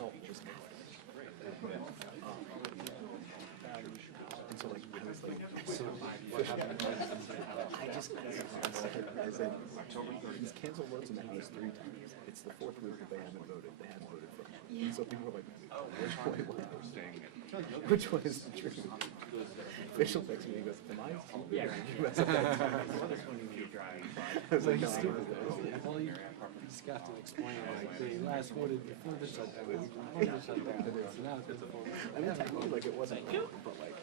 all just happened. And so like I was like, so what happened was I said he's canceled votes in the House 3 times. It's the 4th week that they haven't voted. They haven't voted for him. And so people are like, which one is the truth? Official texts me and goes, am I stupid? Yeah. I was like, he's stupid. Well, he's got to explain like they last voted before the shutdown. Before the shutdown. So now it's I mean, technically, like it wasn't wrong, but like.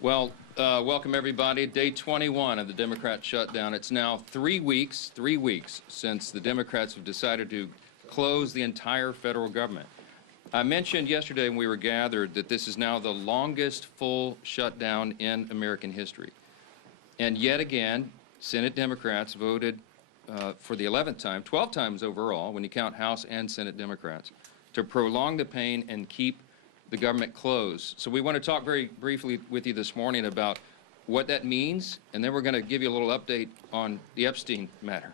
Well, welcome everybody. Day 21 of the Democrat shutdown. It's now 3 weeks since the Democrats have decided to close the entire federal government. I mentioned yesterday when we were gathered that this is now the longest full shutdown in American history. And yet again, Senate Democrats voted for the 11th time, 12 times overall, when you count House and Senate Democrats, to prolong the pain and keep the government closed. So we want to talk very briefly with you this morning about what that means, and then we're going to give you a little update on the Epstein matter.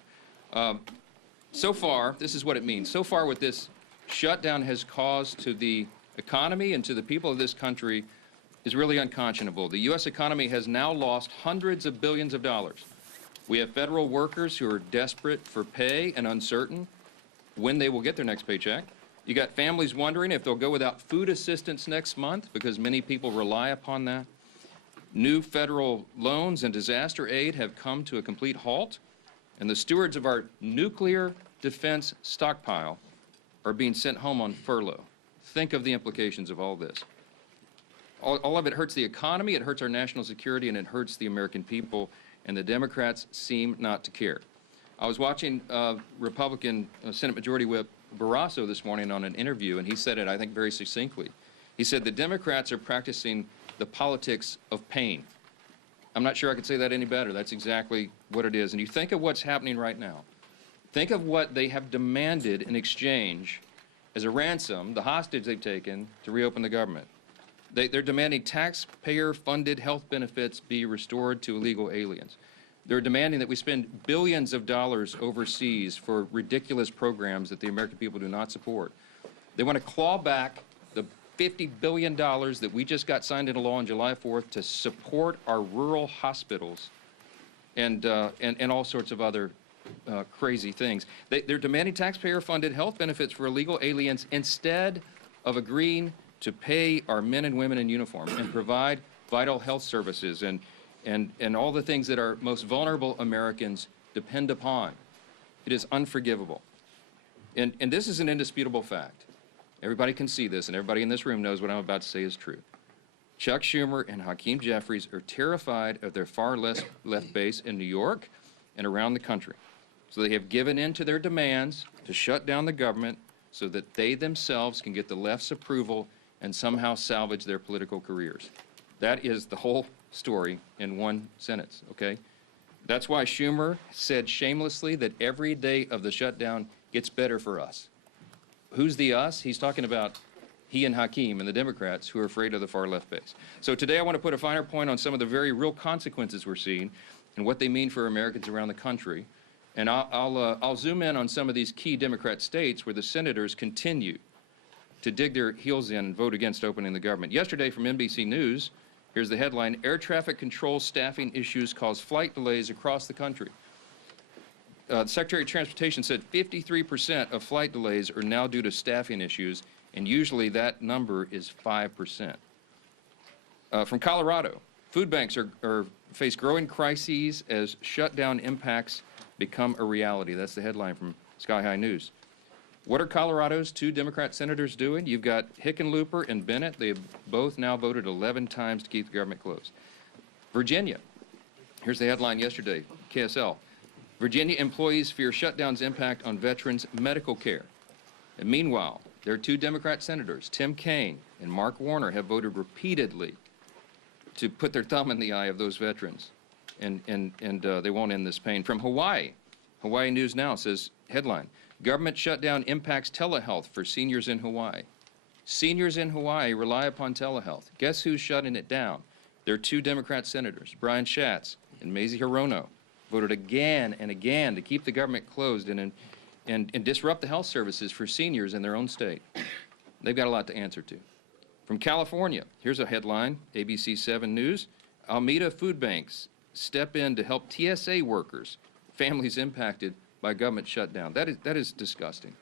So far, this is what it means. So far, what this shutdown has caused to the economy and to the people of this country is really unconscionable. The U.S. economy has now lost hundreds of billions of dollars. We have federal workers who are desperate for pay and uncertain when they will get their next paycheck. You got families wondering if they'll go without food assistance next month because many people rely upon that. New federal loans and disaster aid have come to a complete halt, and the stewards of our nuclear defense stockpile are being sent home on furlough. Think of the implications of all this. All of it hurts the economy, it hurts our national security, and it hurts the American people, and the Democrats seem not to care. I was watching Republican Senate Majority Whip Barrasso this morning on an interview, and he said it, I think, very succinctly. He said the Democrats are practicing the politics of pain. I'm not sure I could say that any better. That's exactly what it is. And you think of what's happening right now. Think of what they have demanded in exchange as a ransom, the hostage they've taken to reopen the government. They're demanding taxpayer-funded health benefits be restored to illegal aliens. They're demanding that we spend billions of dollars overseas for ridiculous programs that the American people do not support. They want to claw back the $50 billion that we just got signed into law on July 4th to support our rural hospitals and all sorts of other crazy things. They're demanding taxpayer-funded health benefits for illegal aliens instead of agreeing to pay our men and women in uniform and provide vital health services and all the things that our most vulnerable Americans depend upon. It is unforgivable. And this is an indisputable fact. Everybody can see this, and everybody in this room knows what I'm about to say is true. Chuck Schumer and Hakeem Jeffries are terrified of their far left base in New York and around the country. So they have given in to their demands to shut down the government so that they themselves can get the left's approval and somehow salvage their political careers. That is the whole story in one sentence, okay? That's why Schumer said shamelessly that every day of the shutdown gets better for us. Who's the us? He's talking about he and Hakeem and the Democrats who are afraid of the far left base. So today I want to put a finer point on some of the very real consequences we're seeing and what they mean for Americans around the country. And I'll zoom in on some of these key Democrat states where the senators continue to dig their heels in and vote against opening the government. Yesterday from NBC News, here's the headline: air traffic control staffing issues cause flight delays across the country. The Secretary of Transportation said 53% of flight delays are now due to staffing issues, and usually that number is 5%. From Colorado, food banks face growing crises as shutdown impacts become a reality. That's the headline from Sky High News. What are Colorado's 2 Democrat senators doing? You've got Hickenlooper and Bennett. They have both now voted 11 times to keep the government closed. Virginia. Here's the headline yesterday, KSL. Virginia employees fear shutdown's impact on veterans' medical care. And meanwhile, there are 2 Democrat senators, Tim Kaine and Mark Warner, have voted repeatedly to put their thumb in the eye of those veterans. And they won't end this pain. From Hawaii, Hawaii News Now says, headline, Government shutdown impacts telehealth for seniors in Hawaii. Seniors in Hawaii rely upon telehealth. Guess who's shutting it down? There are two Democrat senators, Brian Schatz and Mazie Hirono, voted again and again to keep the government closed and disrupt the health services for seniors in their own state. They've got a lot to answer to. From California, here's a headline, ABC 7 News. Alameda food banks step in to help TSA workers, families impacted by government shutdown. That is disgusting.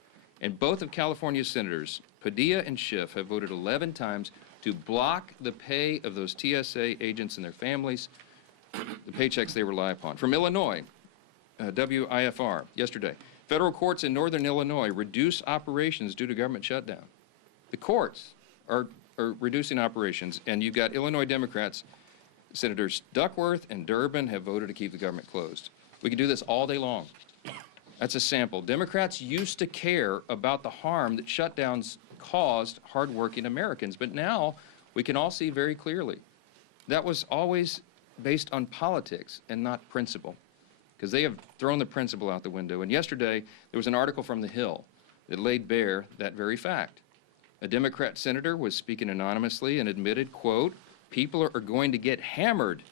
And both of California's senators, Padilla and Schiff, have voted 11 times to block the pay of those TSA agents and their families, the paychecks they rely upon. From Illinois, WIFR, yesterday, federal courts in northern Illinois reduce operations due to government shutdown. The courts are reducing operations, and you've got Illinois Democrats, Senators Duckworth and Durbin have voted to keep the government closed. We could do this all day long. That's a sample. Democrats used to care about the harm that shutdowns caused hardworking Americans, but now we can all see very clearly that was always based on politics and not principle, because they have thrown the principle out the window. And yesterday, there was an article from The Hill that laid bare that very fact. A Democrat senator was speaking anonymously and admitted, quote, people are going to get hammered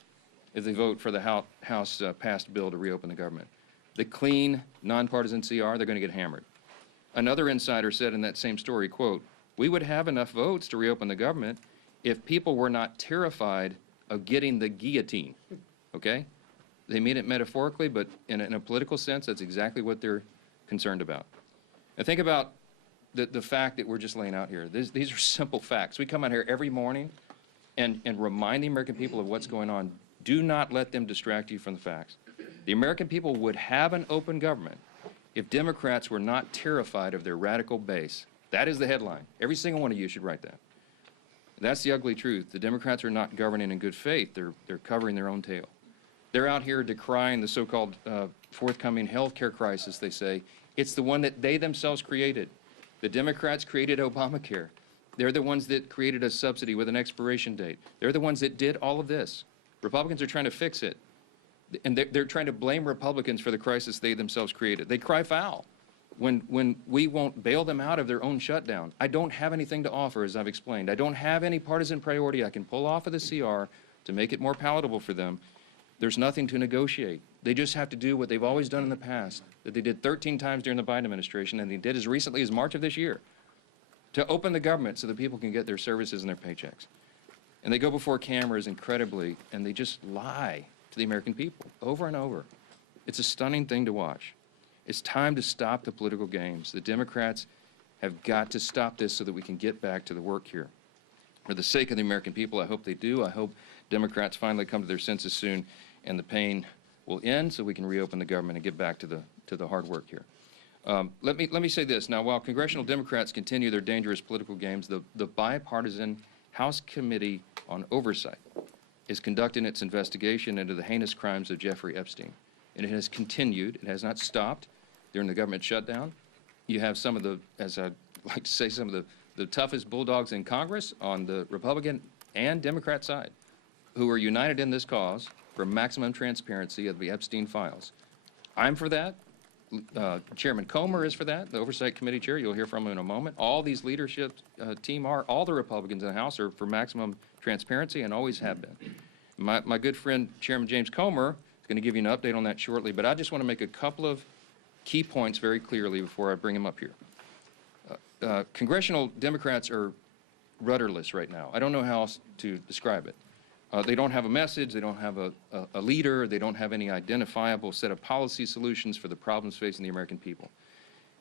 if they vote for the House passed bill to reopen the government. The clean, nonpartisan CR, they're going to get hammered. Another insider said in that same story, quote, we would have enough votes to reopen the government if people were not terrified of getting the guillotine, okay? They mean it metaphorically, but in a political sense, that's exactly what they're concerned about. And think about the fact that we're just laying out here. These are simple facts. We come out here every morning and remind the American people of what's going on. Do not let them distract you from the facts. The American people would have an open government if Democrats were not terrified of their radical base. That is the headline. Every single one of you should write that. That's the ugly truth. The Democrats are not governing in good faith. They're covering their own tail. They're out here decrying the so-called forthcoming health care crisis, they say. It's the one that they themselves created. The Democrats created Obamacare. They're the ones that created a subsidy with an expiration date. They're the ones that did all of this. Republicans are trying to fix it. And they're trying to blame Republicans for the crisis they themselves created. They cry foul when we won't bail them out of their own shutdown. I don't have anything to offer, as I've explained. I don't have any partisan priority I can pull off of the CR to make it more palatable for them. There's nothing to negotiate. They just have to do what they've always done in the past, that they did 13 times during the Biden administration, and they did as recently as March of this year, to open the government so that people can get their services and their paychecks. And they go before cameras incredibly, and they just lie to the American people over and over. It's a stunning thing to watch. It's time to stop the political games. The Democrats have got to stop this so that we can get back to the work here. For the sake of the American people, I hope they do. I hope Democrats finally come to their senses soon and the pain will end so we can reopen the government and get back to the hard work here. Let me say this. Now, while congressional Democrats continue their dangerous political games, the bipartisan House Committee on Oversight is conducting its investigation into the heinous crimes of Jeffrey Epstein. And it has continued. It has not stopped during the government shutdown. You have some of the, as I'd like to say, some of the toughest bulldogs in Congress on the Republican and Democrat side who are united in this cause for maximum transparency of the Epstein files. I'm for that. Chairman Comer is for that, the Oversight Committee chair. You'll hear from him in a moment. All these leadership team are, all the Republicans in the House are for maximum transparency and always have been. My good friend, Chairman James Comer, is going to give you an update on that shortly, but I just want to make a couple of key points very clearly before I bring him up here. Congressional Democrats are rudderless right now. I don't know how else to describe it. They don't have a message, they don't have a leader, they don't have any identifiable set of policy solutions for the problems facing the American people.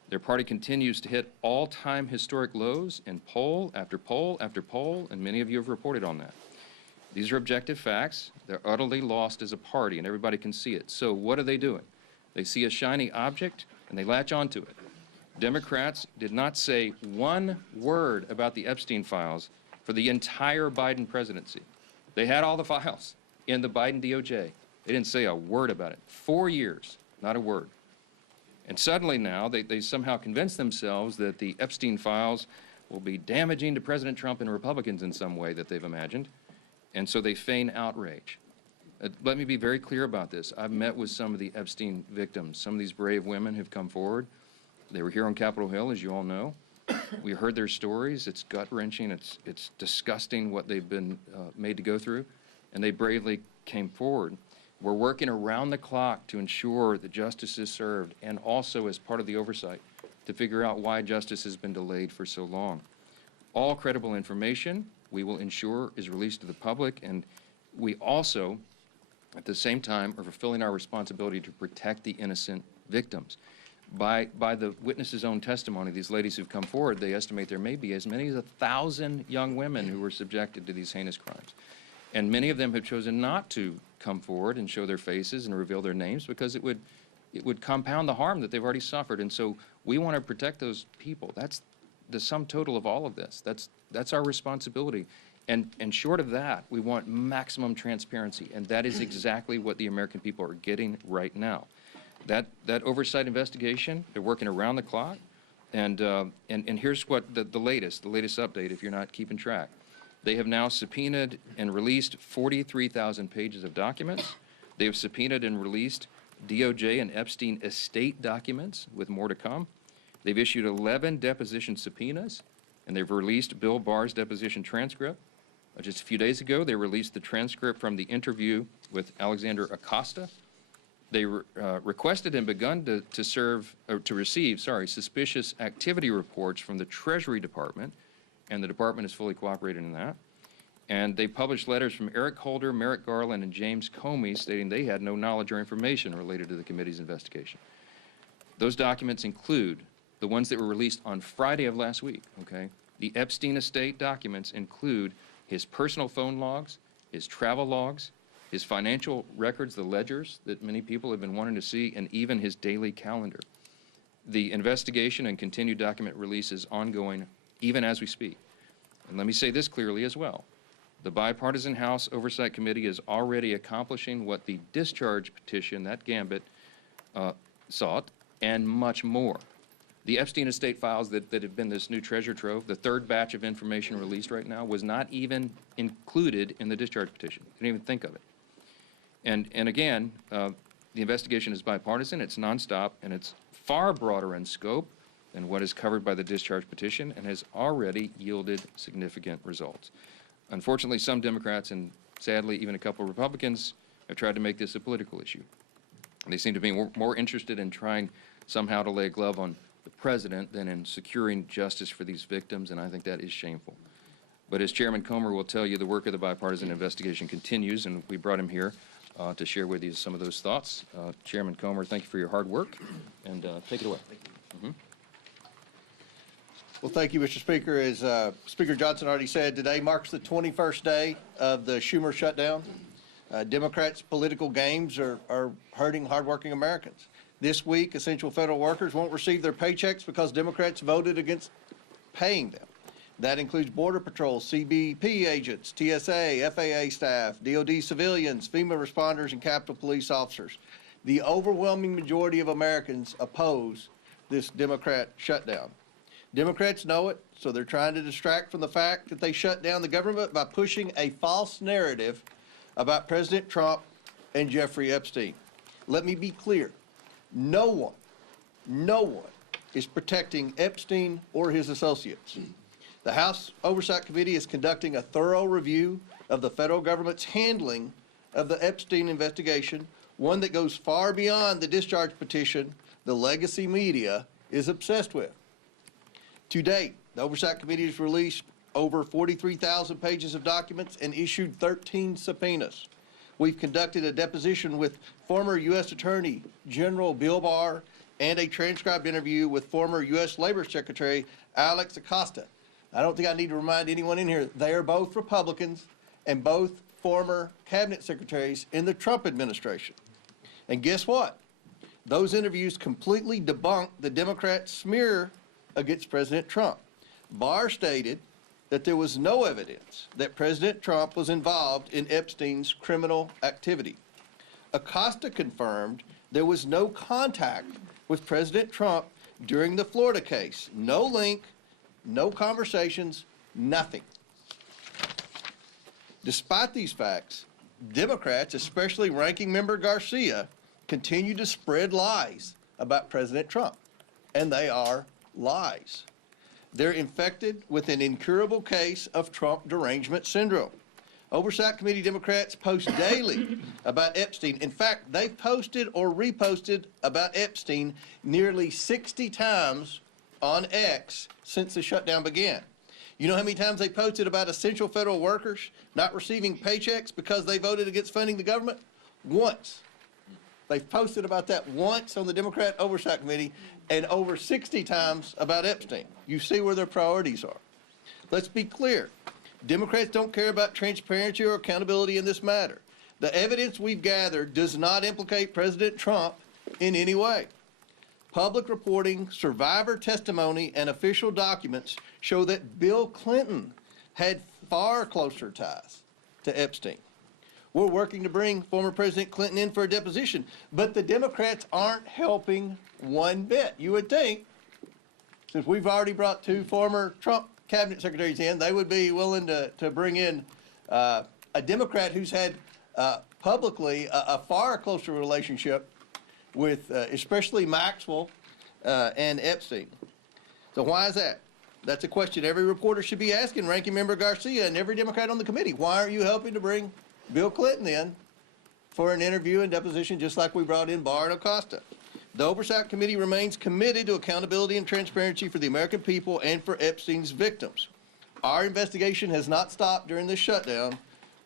Their party continues to hit all-time historic lows in poll after poll after poll, and many of you have reported on that. These are objective facts. They're utterly lost as a party, and everybody can see it. So what are they doing? They see a shiny object, and they latch onto it. Democrats did not say one word about the Epstein files for the entire Biden presidency. They had all the files in the Biden DOJ. They didn't say a word about it. 4 years, not a word. And suddenly now, they somehow convince themselves that the Epstein files will be damaging to President Trump and Republicans in some way that they've imagined, and so they feign outrage. Let me be very clear about this. I've met with some of the Epstein victims. Some of these brave women have come forward. They were here on Capitol Hill, as you all know. We heard their stories. It's gut-wrenching. It's disgusting what they've been made to go through, and they bravely came forward. We're working around the clock to ensure that justice is served, and also as part of the oversight to figure out why justice has been delayed for so long. All credible information we will ensure is released to the public, and we also, at the same time, are fulfilling our responsibility to protect the innocent victims. By the witnesses' own testimony, these ladies who've come forward, they estimate there may be as many as 1,000 young women who were subjected to these heinous crimes. And many of them have chosen not to come forward and show their faces and reveal their names because it would compound the harm that they've already suffered. And so we want to protect those people. That's the sum total of all of this. That's our responsibility. And short of that, we want maximum transparency, and that is exactly what the American people are getting right now. That oversight investigation, they're working around the clock, and here's what the latest update, if you're not keeping track. They have now subpoenaed and released 43,000 pages of documents. They have subpoenaed and released DOJ and Epstein estate documents, with more to come. They've issued 11 deposition subpoenas, and they've released Bill Barr's deposition transcript. Just a few days ago, they released the transcript from the interview with Alexander Acosta. They requested and begun to receive suspicious activity reports from the Treasury Department, and the department is fully cooperating in that. And they published letters from Eric Holder, Merrick Garland, and James Comey stating they had no knowledge or information related to the committee's investigation. Those documents include the ones that were released on Friday of last week, okay? The Epstein estate documents include his personal phone logs, his travel logs, his financial records, the ledgers that many people have been wanting to see, and even his daily calendar. The investigation and continued document release is ongoing even as we speak. And let me say this clearly as well. The bipartisan House Oversight Committee is already accomplishing what the discharge petition, that gambit, sought, and much more. The Epstein estate files that have been this new treasure trove, the third batch of information released right now, was not even included in the discharge petition. Didn't even think of it. And again, the investigation is bipartisan, it's nonstop, and it's far broader in scope than what is covered by the discharge petition, and has already yielded significant results. Unfortunately, some Democrats, and sadly even a couple of Republicans, have tried to make this a political issue. They seem to be more interested in trying somehow to lay a glove on the president than in securing justice for these victims, and I think that is shameful. But as Chairman Comer will tell you, the work of the bipartisan investigation continues, and we brought him here to share with you some of those thoughts. Chairman Comer, thank you for your hard work, and take it away. Well, thank you, Mr. Speaker. As Speaker Johnson already said, today marks the 21st day of the Schumer shutdown. Democrats' political games are hurting hardworking Americans. This week, essential federal workers won't receive their paychecks because Democrats voted against paying them. That includes Border Patrol, CBP agents, TSA, FAA staff, DOD civilians, FEMA responders, and Capitol Police officers. The overwhelming majority of Americans oppose this Democrat shutdown. Democrats know it, so they're trying to distract from the fact that they shut down the government by pushing a false narrative about President Trump and Jeffrey Epstein. Let me be clear. No one is protecting Epstein or his associates. The House Oversight Committee is conducting a thorough review of the federal government's handling of the Epstein investigation, one that goes far beyond the discharge petition the legacy media is obsessed with. To date, the Oversight Committee has released over 43,000 pages of documents and issued 13 subpoenas. We've conducted a deposition with former U.S. Attorney General Bill Barr and a transcribed interview with former U.S. Labor Secretary Alex Acosta. I don't think I need to remind anyone in here, they are both Republicans and both former cabinet secretaries in the Trump administration. And guess what? Those interviews completely debunked the Democrat smear against President Trump. Barr stated that there was no evidence that President Trump was involved in Epstein's criminal activity. Acosta confirmed there was no contact with President Trump during the Florida case. No link, no conversations, nothing. Despite these facts, Democrats, especially Ranking Member Garcia, continue to spread lies about President Trump. and they are lies. They're infected with an incurable case of Trump derangement syndrome. Oversight Committee Democrats post daily about Epstein. In fact, they've posted or reposted about Epstein nearly 60 times on X since the shutdown began. You know how many times they posted about essential federal workers not receiving paychecks because they voted against funding the government? Once. They've posted about that once on the Democrat Oversight Committee and over 60 times about Epstein. You see where their priorities are. Let's be clear. Democrats don't care about transparency or accountability in this matter. The evidence we've gathered does not implicate President Trump in any way. Public reporting, survivor testimony, and official documents show that Bill Clinton had far closer ties to Epstein. We're working to bring former President Clinton in for a deposition, but the Democrats aren't helping one bit. You would think, since we've already brought 2 former Trump cabinet secretaries in, they would be willing to bring in a Democrat who's had publicly a far closer relationship with especially Maxwell and Epstein. So why is that? That's a question every reporter should be asking Ranking Member Garcia and every Democrat on the committee. Why aren't you helping to bring Bill Clinton in for an interview and deposition just like we brought in Barr and Acosta? The Oversight Committee remains committed to accountability and transparency for the American people and for Epstein's victims. Our investigation has not stopped during this shutdown.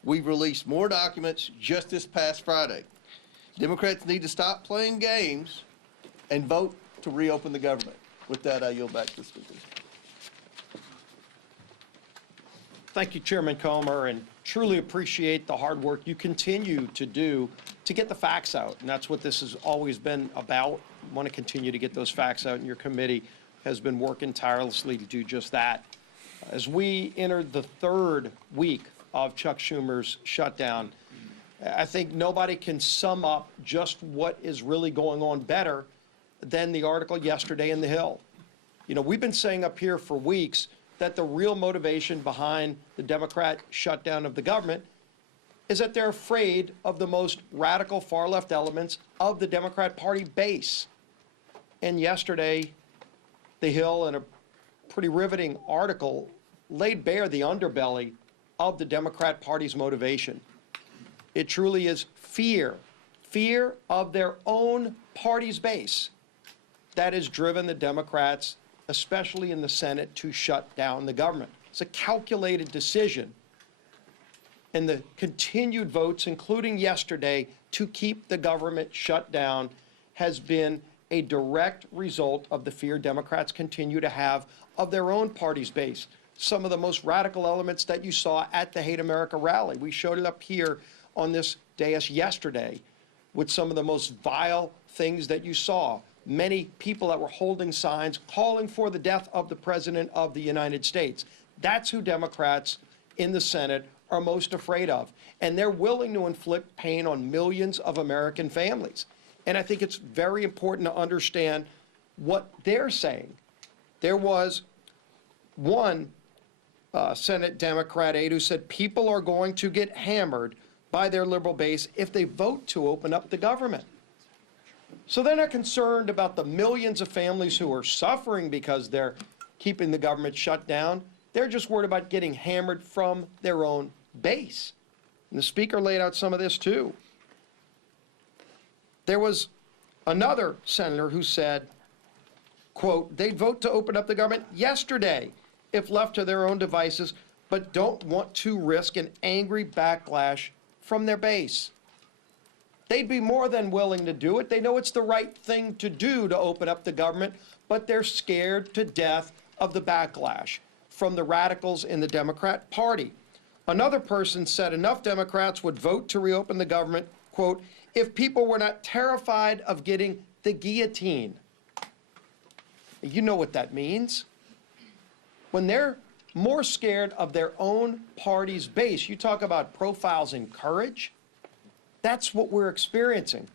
We've released more documents just this past Friday. Democrats need to stop playing games and vote to reopen the government. With that, I yield back to the speakers. Thank you, Chairman Comer, and truly appreciate the hard work you continue to do to get the facts out. And that's what this has always been about. I want to continue to get those facts out, and your committee has been working tirelessly to do just that. As we enter the 3rd week of Chuck Schumer's shutdown, I think nobody can sum up just what is really going on better than the article yesterday in The Hill. You know, we've been saying up here for weeks that the real motivation behind the Democrat shutdown of the government is that they're afraid of the most radical far-left elements of the Democrat Party base. And yesterday, The Hill, in a pretty riveting article, laid bare the underbelly of the Democrat Party's motivation. It truly is fear of their own party's base that has driven the Democrats, especially in the Senate, to shut down the government. It's a calculated decision. And the continued votes, including yesterday, to keep the government shut down has been a direct result of the fear Democrats continue to have of their own party's base. Some of the most radical elements that you saw at the Hate America rally. We showed it up here on this dais yesterday with some of the most vile things that you saw. Many people that were holding signs calling for the death of the President of the United States. That's who Democrats in the Senate are most afraid of. And they're willing to inflict pain on millions of American families. And I think it's very important to understand what they're saying. There was one Senate Democrat aide who said people are going to get hammered by their liberal base if they vote to open up the government. So they're not concerned about the millions of families who are suffering because they're keeping the government shut down. They're just worried about getting hammered from their own base. And the Speaker laid out some of this too. There was another senator who said, quote, they'd vote to open up the government yesterday if left to their own devices, but don't want to risk an angry backlash from their base. They'd be more than willing to do it. They know it's the right thing to do to open up the government, but they're scared to death of the backlash from the radicals in the Democrat Party. Another person said enough Democrats would vote to reopen the government, quote, if people were not terrified of getting the guillotine. You know what that means. When they're more scared of their own party's base, you talk about profiles in courage, that's what we're experiencing.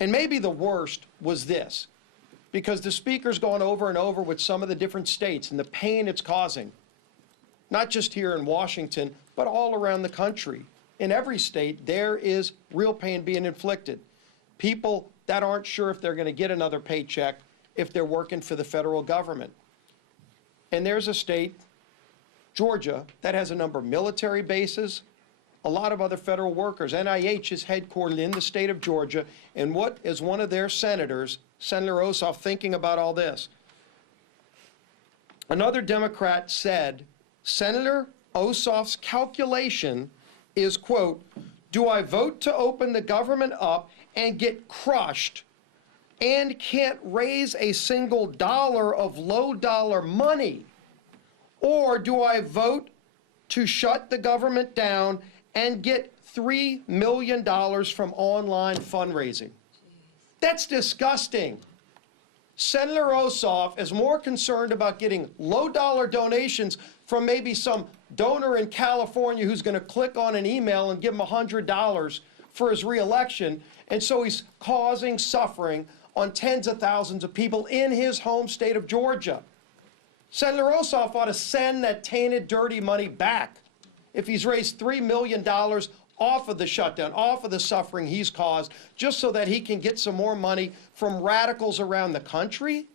And maybe the worst was this, because the Speaker's gone over and over with some of the different states and the pain it's causing, not just here in Washington, but all around the country. In every state, there is real pain being inflicted. People that aren't sure if they're going to get another paycheck, if they're working for the federal government. And there's a state, Georgia, that has a number of military bases, a lot of other federal workers. NIH is headquartered in the state of Georgia. And what is one of their senators, Senator Ossoff, thinking about all this? Another Democrat said, Senator Ossoff's calculation is, quote, do I vote to open the government up and get crushed and can't raise a single dollar of low dollar money? Or do I vote to shut the government down and get $3 million from online fundraising? That's disgusting. Senator Ossoff is more concerned about getting low dollar donations from maybe some donor in California who's going to click on an email and give him $100 for his reelection. And so he's causing suffering on tens of thousands of people in his home state of Georgia. Senator Ossoff ought to send that tainted, dirty money back if he's raised $3 million off of the shutdown, off of the suffering he's caused, just so that he can get some more money from radicals around the country.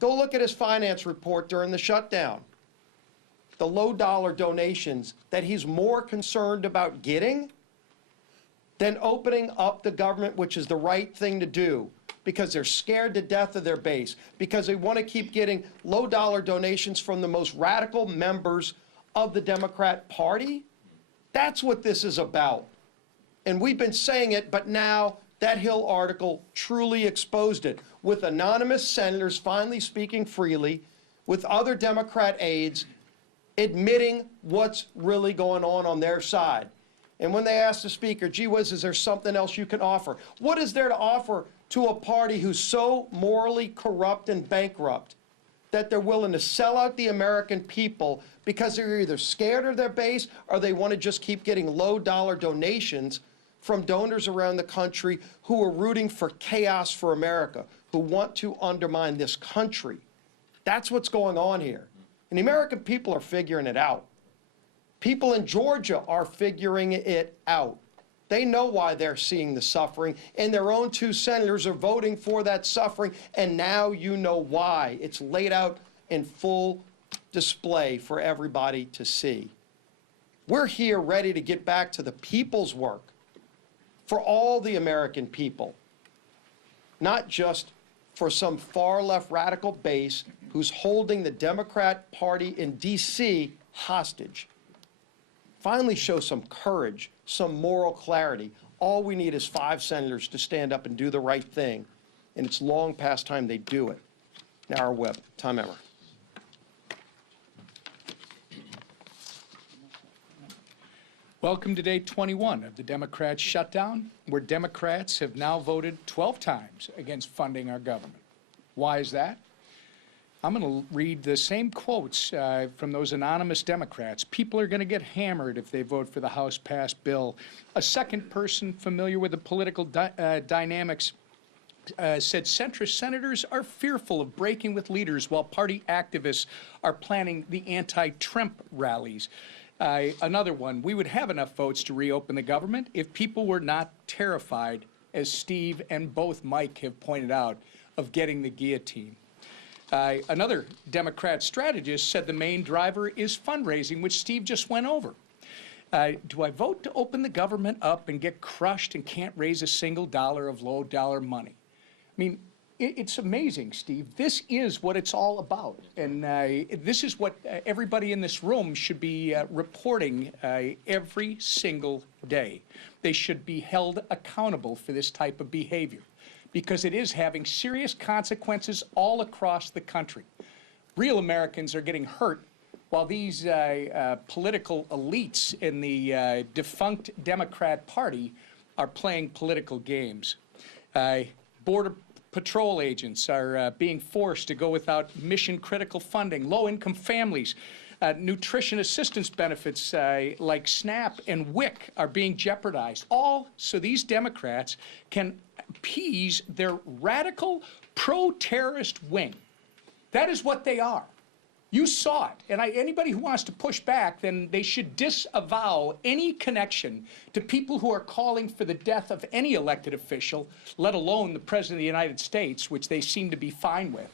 Go look at his finance report during the shutdown. The low-dollar donations that he's more concerned about getting than opening up the government, which is the right thing to do, because they're scared to death of their base, because they want to keep getting low-dollar donations from the most radical members of the Democrat Party. That's what this is about. And we've been saying it, but now that Hill article truly exposed it, with anonymous senators finally speaking freely, with other Democrat aides admitting what's really going on their side. And when they asked the speaker, gee whiz, is there something else you can offer? What is there to offer to a party who's so morally corrupt and bankrupt that they're willing to sell out the American people because they're either scared of their base or they want to just keep getting low-dollar donations from donors around the country who are rooting for chaos for America, who want to undermine this country? That's what's going on here. And the American people are figuring it out. People in Georgia are figuring it out. They know why they're seeing the suffering, and their own two senators are voting for that suffering, and now you know why. It's laid out in full display for everybody to see. We're here ready to get back to the people's work for all the American people, not just for some far-left radical base who's holding the Democrat Party in D.C. hostage. Finally show some courage, some moral clarity. All we need is 5 senators to stand up and do the right thing, and it's long past time they do it. Now our whip. Tom Emmer. Welcome to day 21 of the Democrats' shutdown, where Democrats have now voted 12 times against funding our government. Why is that? I'm going to read the same quotes from those anonymous Democrats. People are going to get hammered if they vote for the House-passed bill. A second person familiar with the political dynamics said centrist senators are fearful of breaking with leaders while party activists are planning the anti-Trump rallies. Another one, we would have enough votes to reopen the government if people were not terrified, as Steve and both Mike have pointed out, of getting the guillotine. Another Democrat strategist said the main driver is fundraising, which Steve just went over. Do I vote to open the government up and get crushed and can't raise a single dollar of low-dollar money? I mean, it's amazing, Steve. This is what it's all about. And this is what everybody in this room should be reporting every single day. They should be held accountable for this type of behavior, because it is having serious consequences all across the country. Real Americans are getting hurt while these political elites in the defunct Democrat Party are playing political games. Border Patrol agents are being forced to go without mission-critical funding. Low-income families, nutrition assistance benefits like SNAP and WIC are being jeopardized, all so these Democrats can appease their radical pro-terrorist wing. That is what they are. You saw it. And anybody who wants to push back, then they should disavow any connection to people who are calling for the death of any elected official, let alone the President of the United States, which they seem to be fine with,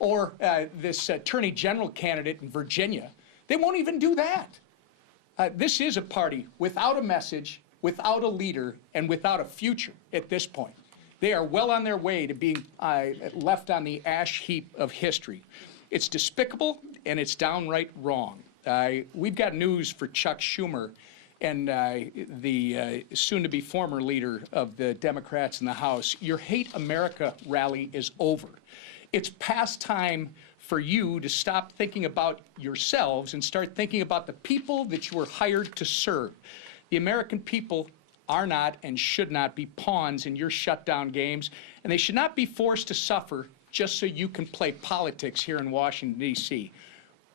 or this Attorney General candidate in Virginia. They won't even do that. This is a party without a message, without a leader, and without a future at this point. They are well on their way to being left on the ash heap of history. It's despicable, and it's downright wrong. We've got news for Chuck Schumer and the soon-to-be former leader of the Democrats in the House. Your Hate America rally is over. It's past time for you to stop thinking about yourselves and start thinking about the people that you were hired to serve. The American people are not and should not be pawns in your shutdown games, and they should not be forced to suffer just so you can play politics here in Washington, D.C.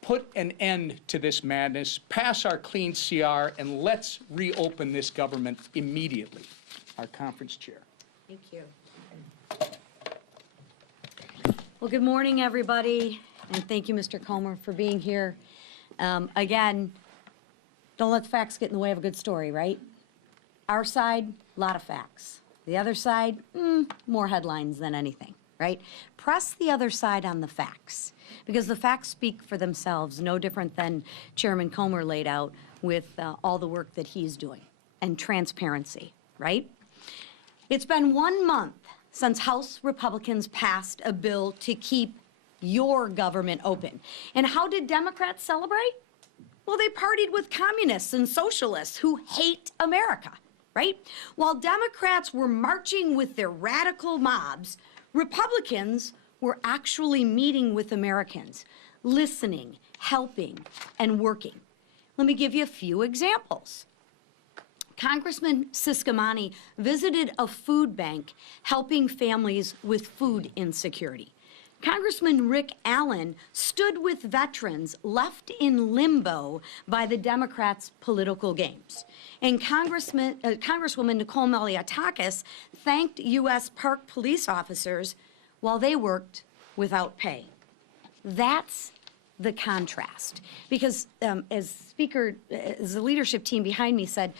Put an end to this madness, pass our clean CR, and let's reopen this government immediately. Our conference chair. Thank you. Well, good morning, everybody, and thank you, Mr. Comer, for being here. Again, don't let the facts get in the way of a good story, right? Our side, a lot of facts. The other side, more headlines than anything, right? Press the other side on the facts, because the facts speak for themselves, no different than Chairman Comer laid out with all the work that he's doing, and transparency, right? It's been 1 month since House Republicans passed a bill to keep your government open. And how did Democrats celebrate? Well, they partied with communists and socialists who hate America, right? While Democrats were marching with their radical mobs, Republicans were actually meeting with Americans, listening, helping, and working. Let me give you a few examples. Congressman Ciscomani visited a food bank helping families with food insecurity. Congressman Rick Allen stood with veterans left in limbo by the Democrats' political games. And Congresswoman Nicole Malliotakis thanked U.S. Park police officers while they worked without pay. That's the contrast. Because as the leadership team behind me said,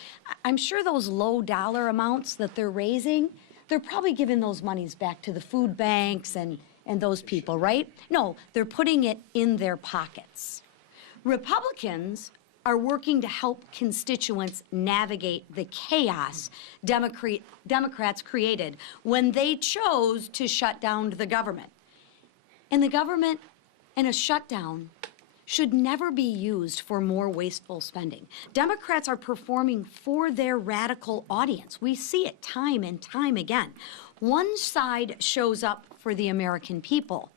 I'm sure those low dollar amounts that they're raising, they're probably giving those monies back to the food banks and those people, right? No, they're putting it in their pockets. Republicans are working to help constituents navigate the chaos Democrats created when they chose to shut down the government. And the government and a shutdown should never be used for more wasteful spending. Democrats are performing for their radical audience. We see it time and time again. One side shows up for the American people.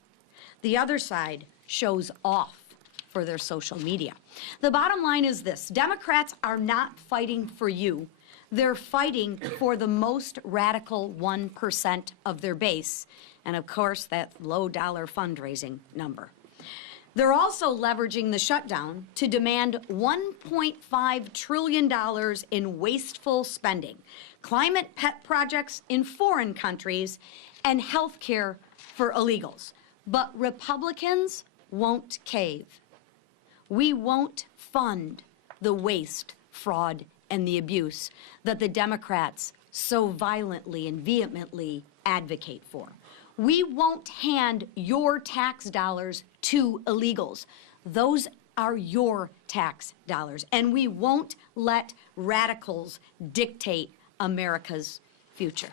The other side shows off for their social media. The bottom line is this: Democrats are not fighting for you. They're fighting for the most radical 1% of their base, and of course, that low-dollar fundraising number. They're also leveraging the shutdown to demand $1.5 trillion in wasteful spending, climate pet projects in foreign countries, and health care for illegals. But Republicans won't cave. We won't fund the waste, fraud, and the abuse that the Democrats so violently and vehemently advocate for. We won't hand your tax dollars to illegals. Those are your tax dollars. And we won't let radicals dictate America's future.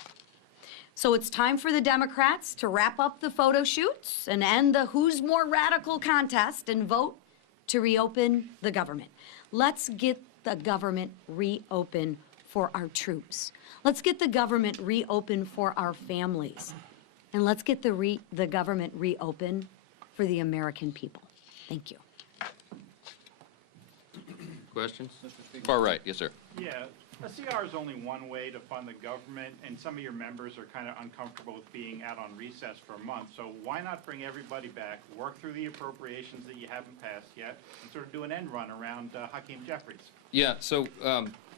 So it's time for the Democrats to wrap up the photo shoots and end the who's more radical contest and vote to reopen the government. Let's get the government reopened for our troops. Let's get the government reopened for our families. And let's get the government reopened for the American people. Thank you. Questions? Far right, yes, sir. Yeah, a CR is only one way to fund the government, and some of your members are kind of uncomfortable with being out on recess for a month. So why not bring everybody back, work through the appropriations that you haven't passed yet, and sort of do an end run around Hakeem Jeffries? Yeah, so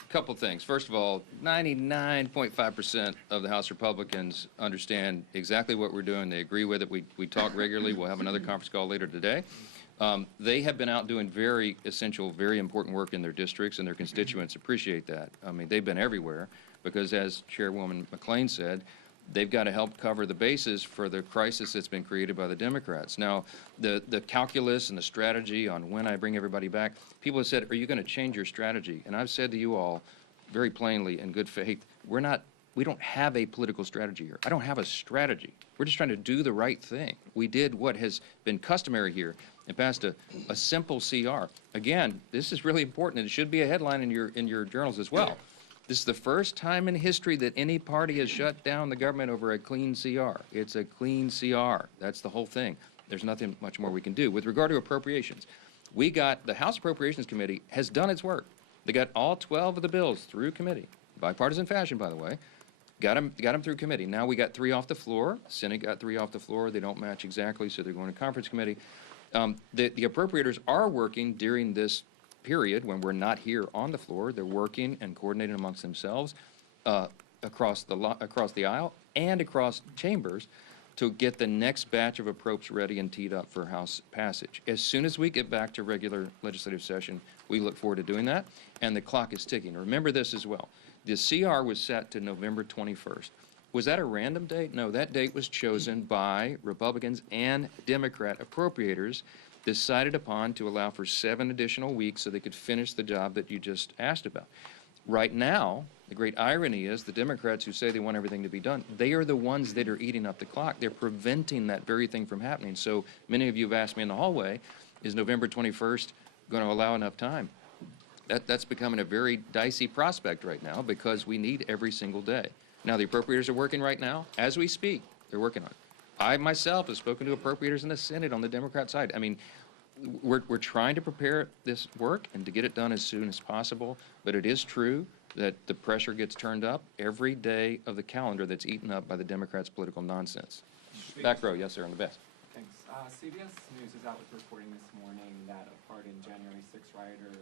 couple things. First of all, 99.5% of the House Republicans understand exactly what we're doing. They agree with it. We talk regularly. We'll have another conference call later today. They have been out doing very essential, very important work in their districts, and their constituents appreciate that. I mean, they've been everywhere because, as Chairwoman McLean said, they've got to help cover the bases for the crisis that's been created by the Democrats. Now, the calculus and the strategy on when I bring everybody back, people have said, are you going to change your strategy? And I've said to you all very plainly in good faith, we don't have a political strategy here. I don't have a strategy. We're just trying to do the right thing. We did what has been customary here and passed a simple CR. Again, this is really important, and it should be a headline in your journals as well. This is the first time in history that any party has shut down the government over a clean CR. It's a clean CR. That's the whole thing. There's nothing much more we can do. With regard to appropriations, the House Appropriations Committee has done its work. They got all 12 of the bills through committee, bipartisan fashion, by the way. Got them through committee. Now we got 3 off the floor. Senate got 3 off the floor. They don't match exactly, so they're going to conference committee. The appropriators are working during this period when we're not here on the floor. They're working and coordinating amongst themselves across the aisle and across chambers to get the next batch of appropes ready and teed up for House passage. As soon as we get back to regular legislative session, we look forward to doing that, and the clock is ticking. Remember this as well. The CR was set to November 21st. Was that a random date? No, that date was chosen by Republicans and Democrat appropriators, decided upon to allow for 7 additional weeks so they could finish the job that you just asked about. Right now, the great irony is the Democrats who say they want everything to be done, they are the ones that are eating up the clock. They're preventing that very thing from happening. So many of you have asked me in the hallway, is November 21st going to allow enough time? That's becoming a very dicey prospect right now because we need every single day. Now, the appropriators are working right now. As we speak, they're working on it. I myself have spoken to appropriators in the Senate on the Democrat side. I mean, we're trying to prepare this work and to get it done as soon as possible, but it is true that the pressure gets turned up every day of the calendar that's eaten up by the Democrats' political nonsense. Back row, yes, sir, on the best. Thanks. CBS News is out with reporting this morning that a part in January 6th rioter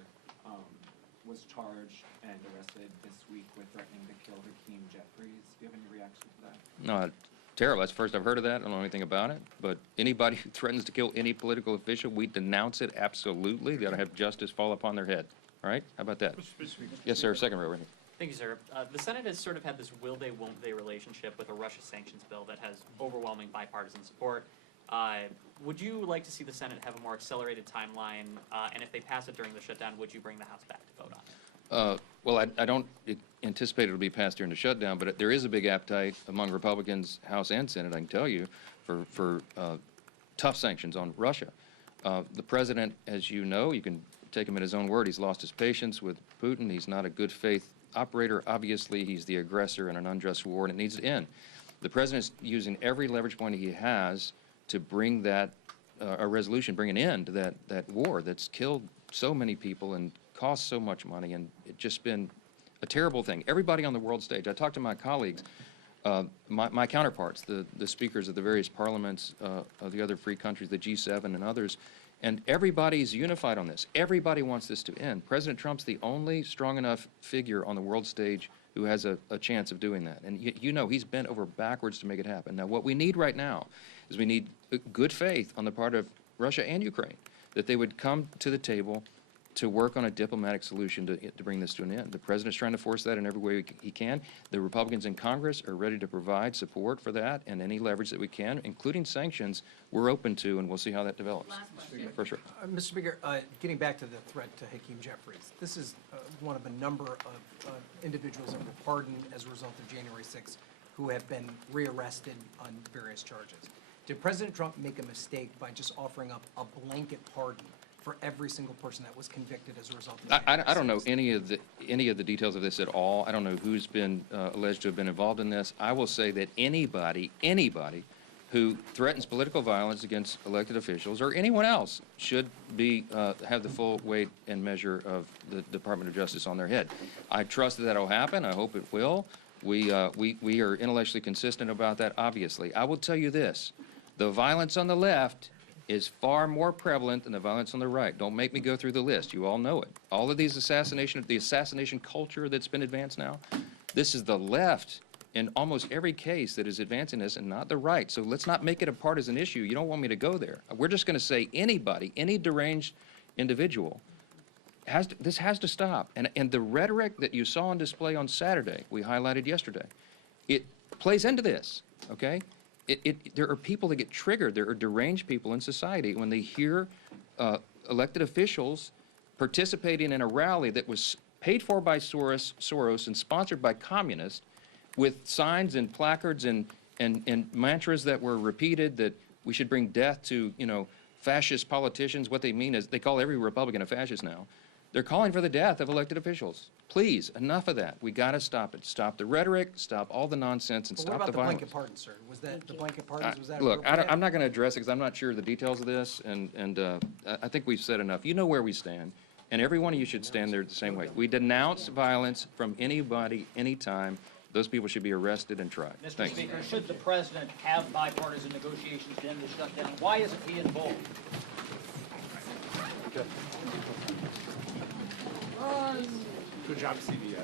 was charged and arrested this week with threatening to kill Hakeem Jeffries. Do you have any reaction to that? No, terrible. That's the first I've heard of that. I don't know anything about it. But anybody who threatens to kill any political official, we denounce it absolutely. They ought to have justice fall upon their head. All right? How about that? Yes, sir. Second row right here. Thank you, sir. The Senate has sort of had this will-they, won't-they relationship with a Russia sanctions bill that has overwhelming bipartisan support. Would you like to see the Senate have a more accelerated timeline? And if they pass it during the shutdown, would you bring the House back to vote on it? Well, I don't anticipate it will be passed during the shutdown, but there is a big appetite among Republicans, House and Senate, I can tell you, for tough sanctions on Russia. The president, as you know, you can take him at his own word, he's lost his patience with Putin. He's not a good faith operator. Obviously, he's the aggressor in an unjust war, and it needs to end. The president's using every leverage point he has to bring that a resolution, bring an end to that war that's killed so many people and cost so much money, and it's just been a terrible thing. Everybody on the world stage, I talked to my colleagues, my counterparts, the speakers of the various parliaments of the other free countries, the G7 and others, and everybody's unified on this. Everybody wants this to end. President Trump's the only strong enough figure on the world stage who has a chance of doing that. And you know he's bent over backwards to make it happen. Now, what we need right now is we need good faith on the part of Russia and Ukraine, that they would come to the table to work on a diplomatic solution to bring this to an end. The president's trying to force that in every way he can. The Republicans in Congress are ready to provide support for that, and any leverage that we can, including sanctions, we're open to, and we'll see how that develops. For sure. Mr. Speaker, getting back to the threat to Hakeem Jeffries, this is one of a number of individuals that were pardoned as a result of January 6th who have been rearrested on various charges. Did President Trump make a mistake by just offering up a blanket pardon for every single person that was convicted as a result of I don't know any of the details of this at all. I don't know who's been alleged to have been involved in this. I will say that anybody who threatens political violence against elected officials or anyone else should be have the full weight and measure of the Department of Justice on their head. I trust that will happen. I hope it will. We are intellectually consistent about that, obviously. I will tell you this. The violence on the left is far more prevalent than the violence on the right. Don't make me go through the list. You all know it. All of these the assassination culture that's been advanced now, this is the left in almost every case that is advancing this and not the right. So let's not make it a partisan issue. You don't want me to go there. We're just going to say anybody, any deranged individual, this has to stop. And the rhetoric that you saw on display on Saturday, we highlighted yesterday, it plays into this, okay? There are people that get triggered. There are deranged people in society when they hear elected officials participating in a rally that was paid for by Soros and sponsored by communists, with signs and placards and mantras that were repeated that we should bring death to, fascist politicians. What they mean is they call every Republican a fascist now. They're calling for the death of elected officials. Please, enough of that. We got to stop it. Stop the rhetoric, stop all the nonsense, and But stop what the about the violence. blanket pardon, sir? Was that, the blanket pardons, was that Look, appropriate? I'm not going to address it because I'm not sure of the details of this, and I think we've said enough. You know where we stand, and every one of you should stand there the same way. We denounce violence from anybody, anytime. Those people should be arrested and tried. Mr. Thanks. Speaker, should the president have bipartisan negotiations to end the shutdown? Why isn't he involved? Good job, CBS.